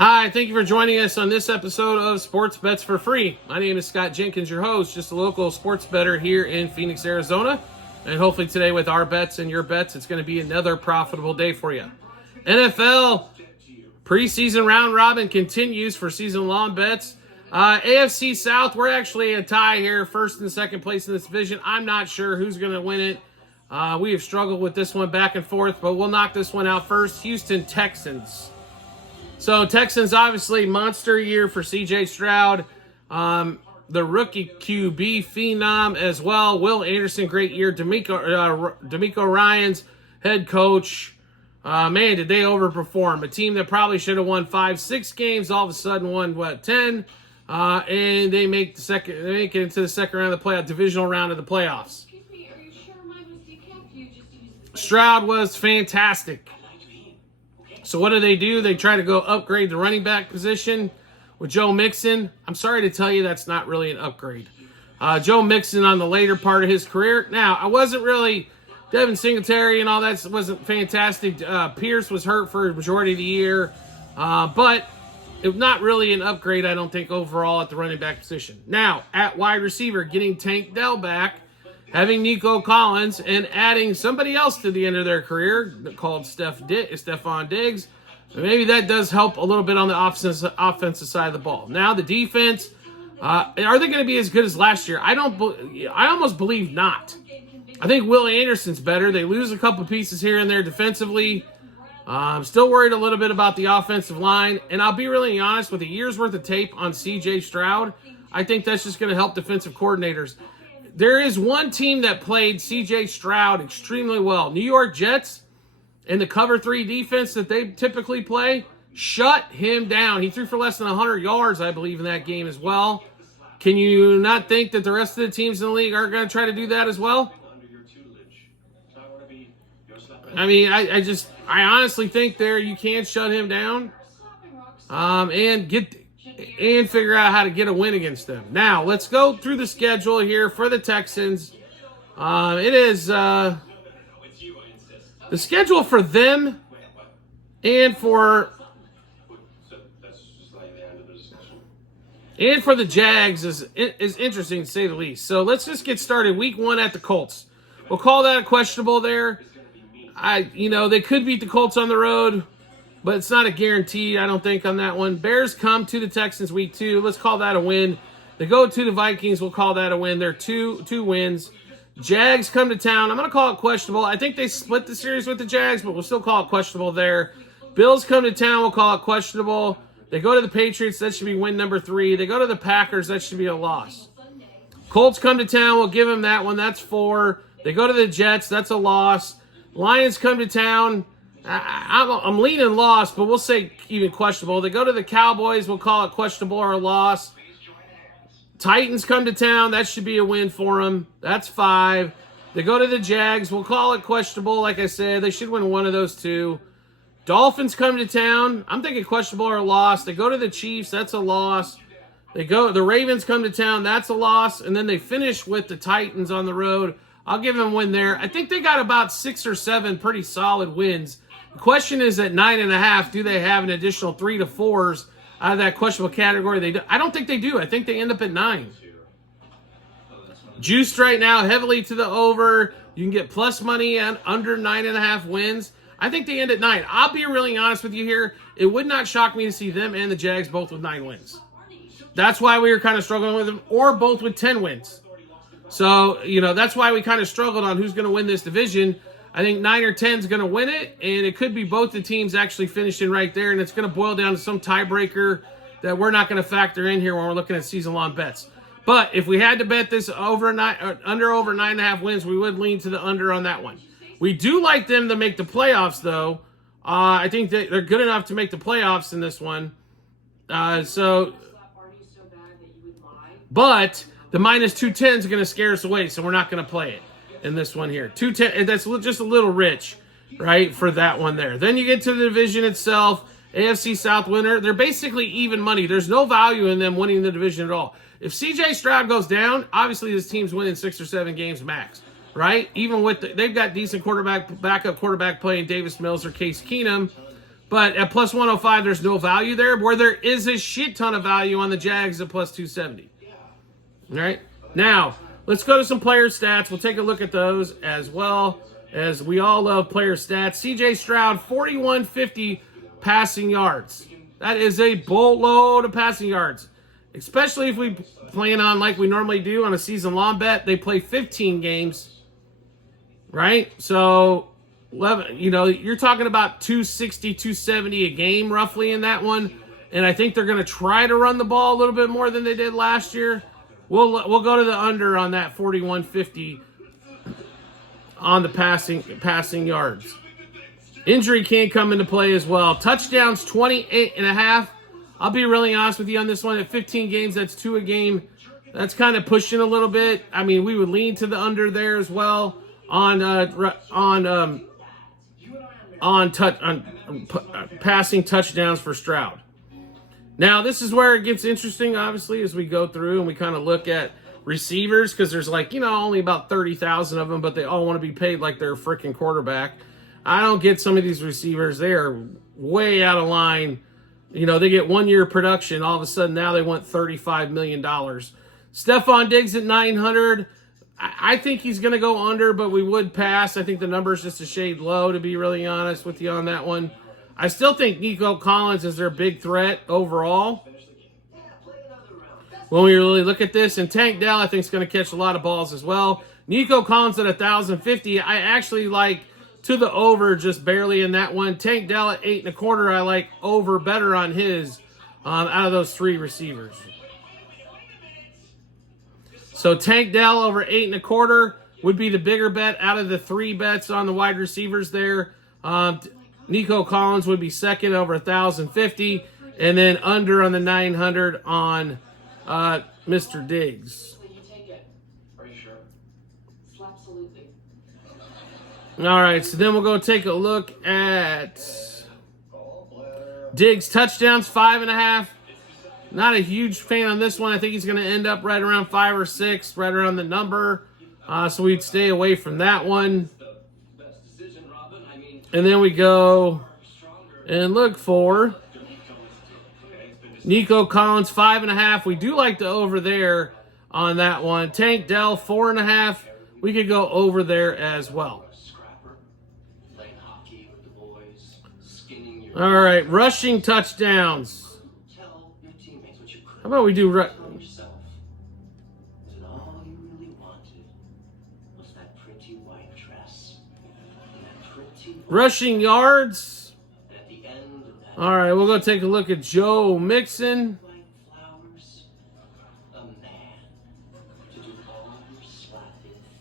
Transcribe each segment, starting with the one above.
Hi, thank you for joining us on this episode of Sports Bets for Free. My name is Scott Jenkins, your host, just a local sports bettor here in Phoenix, Arizona. And hopefully today with our bets and your bets, it's going to be another profitable day for you. NFL preseason round robin continues for season-long bets. AFC South, we're actually a tie here, first and second place in this division. I'm not sure who's going to win it. We have struggled with this one back and forth, but we'll knock this one out first. Houston Texans. So Texans, obviously, monster year for C.J. Stroud. The rookie QB phenom as well. Will Anderson, great year. D'Amico Ryans, head coach. Man, did they overperform. A team that probably should have won 5-6 games, all of a sudden won, 10? And they make it into the second round of the divisional round of the playoffs. Stroud was fantastic. So what do? They try to go upgrade the running back position with Joe Mixon. I'm sorry to tell you that's not really an upgrade. Joe Mixon on the later part of his career. Now, I wasn't really Devin Singletary and all that wasn't fantastic. Pierce was hurt for a majority of the year. But it was not really an upgrade, I don't think, overall at the running back position. Now, at wide receiver, getting Tank Dell back, having Nico Collins, and adding somebody else to the end of their career called Stephon Diggs. Maybe that does help a little bit on the offensive side of the ball. Now the defense, are they going to be as good as last year? I almost believe not. I think Will Anderson's better. They lose a couple pieces here and there defensively. I'm still worried a little bit about the offensive line. And I'll be really honest, with a year's worth of tape on C.J. Stroud, I think that's just going to help defensive coordinators. There is one team that played C.J. Stroud extremely well. New York Jets, and the cover 3 defense that they typically play, shut him down. He threw for less than 100 yards, I believe, in that game as well. Can you not think that the rest of the teams in the league are going to try to do that as well? I mean, I honestly think you can shut him down and figure out how to get a win against them. Now, let's go through the schedule here for the Texans. It is the schedule for them and for the Jags is interesting, to say the least. So let's just get started. Week 1 at the Colts. We'll call that a questionable there. They could beat the Colts on the road, but it's not a guarantee, I don't think, on that one. Bears come to the Texans week 2. Let's call that a win. They go to the Vikings. We'll call that a win. They're two wins. Jags come to town. I'm going to call it questionable. I think they split the series with the Jags, but we'll still call it questionable there. Bills come to town. We'll call it questionable. They go to the Patriots. That should be win number 3. They go to the Packers. That should be a loss. Colts come to town. We'll give them that one. That's 4. They go to the Jets. That's a loss. Lions come to town. I'm leaning loss, but we'll say even questionable. They go to the Cowboys. We'll call it questionable or a loss. Titans come to town. That should be a win for them. That's 5. They go to the Jags. We'll call it questionable. Like I said, they should win one of those 2. Dolphins come to town. I'm thinking questionable or a loss. They go to the Chiefs. That's a loss. The Ravens come to town. That's a loss. And then they finish with the Titans on the road. I'll give them a win there. I think they got about 6 or 7 pretty solid wins. The question is at 9.5, do they have an additional 3 to 4s out of that questionable category? I don't think they do. I think they end up at 9. Juiced right now heavily to the over. You can get plus money on under 9.5 wins. I think they end at 9. I'll be really honest with you here. It would not shock me to see them and the Jags both with 9 wins. That's why we were kind of struggling with them, or both with 10 wins. So, that's why we kind of struggled on who's going to win this division. I think 9 or 10 is going to win it, and it could be both the teams actually finishing right there, and it's going to boil down to some tiebreaker that we're not going to factor in here when we're looking at season-long bets. But if we had to bet this under over 9.5 wins, we would lean to the under on that one. We do like them to make the playoffs, though. I think that they're good enough to make the playoffs in this one. But the minus 210 is going to scare us away, so we're not going to play it in this one here. 210, that's just a little rich, right, for that one there. Then you get to the division itself, AFC South winner. They're basically even money. There's no value in them winning the division at all. If C.J. Stroud goes down, obviously this team's winning 6 or 7 games max, right? Even with they've got decent backup quarterback playing Davis Mills or Case Keenum. But at plus 105, there's no value there, where there is a shit ton of value on the Jags at plus 270. All right. Now, let's go to some player stats. We'll take a look at those as well, as we all love player stats. CJ Stroud, 4,150 passing yards. That is a boatload of passing yards, especially if we plan on, like we normally do on a season-long bet, they play 15 games, right? So, 11, you're talking about 260, 270 a game roughly in that one, and I think they're going to try to run the ball a little bit more than they did last year. We'll go to the under on that 4,150 on the passing yards. Injury can come into play as well. Touchdowns, 28.5. I'll be really honest with you on this one. At 15 games, that's 2 a game. That's kind of pushing a little bit. I mean, we would lean to the under there as well on passing touchdowns for Stroud. Now, this is where it gets interesting, obviously, as we go through and we kind of look at receivers, because there's only about 30,000 of them, but they all want to be paid like they're a freaking quarterback. I don't get some of these receivers. They are way out of line. They get 1 year production. All of a sudden, now they want $35 million. Stephon Diggs at 900. I think he's going to go under, but we would pass. I think the number is just a shade low, to be really honest with you on that one. I still think Nico Collins is their big threat overall when we really look at this. And Tank Dell, I think, is going to catch a lot of balls as well. Nico Collins at 1,050. I actually like to the over just barely in that one. Tank Dell at 8.25. I like over better on his out of those 3 receivers. So Tank Dell over 8.25 would be the bigger bet out of the 3 bets on the wide receivers there. Nico Collins would be second over 1,050, and then under on the 900 on Mr. Diggs. Are you sure? Absolutely. All right, so then we'll go take a look at Diggs touchdowns, 5.5. Not a huge fan on this one. I think he's going to end up right around 5 or 6, right around the number. So we'd stay away from that one. And then we go and look for Nico Collins, 5.5. We do like the over there on that one. Tank Dell, 4.5. We could go over there as well. All right, rushing touchdowns. How about we do rushing yards? All right, we'll go take a look at Joe Mixon.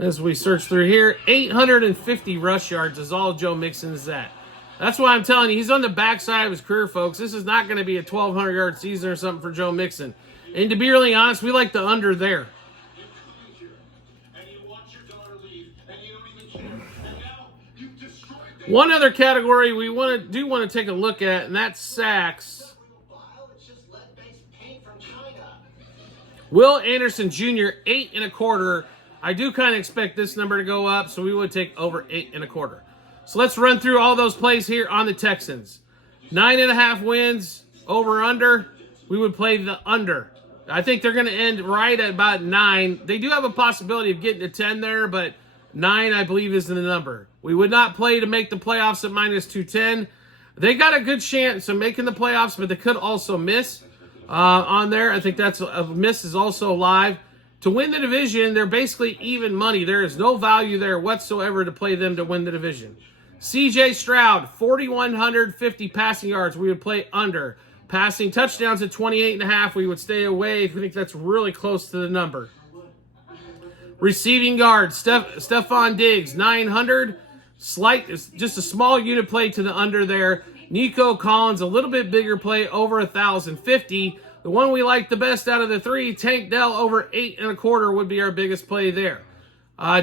As we search through here, 850 rush yards is all Joe Mixon is at. That's why I'm telling you, he's on the backside of his career, folks. This is not going to be a 1,200-yard season or something for Joe Mixon. And to be really honest, we like the under there. One other category we want to take a look at, and that's sacks. Will Anderson Jr., 8.25. I do kind of expect this number to go up, so we would take over 8.25. So let's run through all those plays here on the Texans. 9.5 wins, over under. We would play the under. I think they're going to end right at about 9. They do have a possibility of getting to 10 there, but 9, I believe, is the number. We would not play to make the playoffs at minus 210. They got a good chance of making the playoffs, but they could also miss on there. I think that's a miss is also live. To win the division, they're basically even money. There is no value there whatsoever to play them to win the division. CJ Stroud, 4,150 passing yards. We would play under. Passing touchdowns at 28.5. We would stay away if we think that's really close to the number. Receiving yards, Stephon Diggs, 900. Just a small unit play to the under there. Nico Collins, a little bit bigger play, over 1,050. The one we like the best out of the 3, Tank Dell, over 8.25 would be our biggest play there.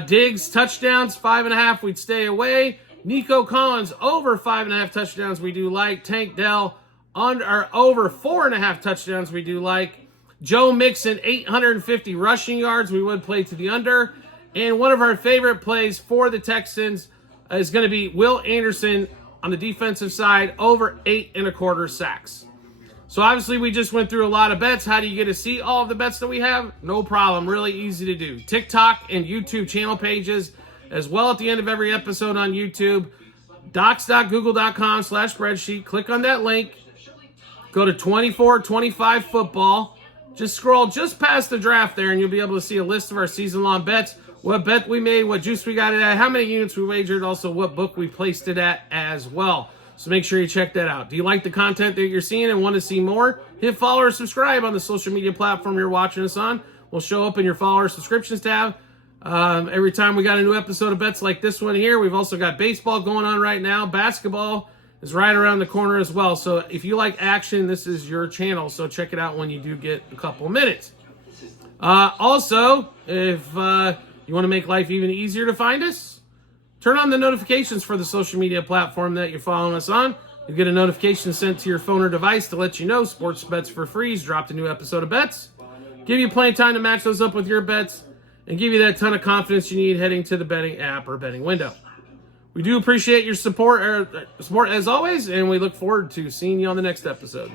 Diggs, touchdowns, 5.5. We'd stay away. Nico Collins, over 5.5 touchdowns, we do like. Tank Dell, over 4.5 touchdowns, we do like. Joe Mixon, 850 rushing yards, we would play to the under. And one of our favorite plays for the Texans is going to be Will Anderson on the defensive side, over 8.25 sacks. So obviously we just went through a lot of bets. How do you get to see all of the bets that we have? No problem. Really easy to do. TikTok and YouTube channel pages as well at the end of every episode on YouTube. Docs.google.com/spreadsheet. Click on that link. Go to 24-25 football. Just scroll just past the draft there and you'll be able to see a list of our season-long bets. What bet we made, what juice we got it at, how many units we wagered, also what book we placed it at as well. So make sure you check that out. Do you like the content that you're seeing and want to see more? Hit follow or subscribe on the social media platform you're watching us on. We'll show up in your follow or subscriptions tab. Every time we got a new episode of bets like this one here. We've also got baseball going on right now. Basketball is right around the corner as well. So if you like action, this is your channel. So check it out when you do get a couple minutes. Also, if you want to make life even easier to find us, turn on the notifications for the social media platform that you're following us on. You get a notification sent to your phone or device to let you know Sports Bets for Free's dropped a new episode of bets. Give you plenty of time to match those up with your bets and give you that ton of confidence you need heading to the betting app or betting window. We do appreciate your support as always, and we look forward to seeing you on the next episode.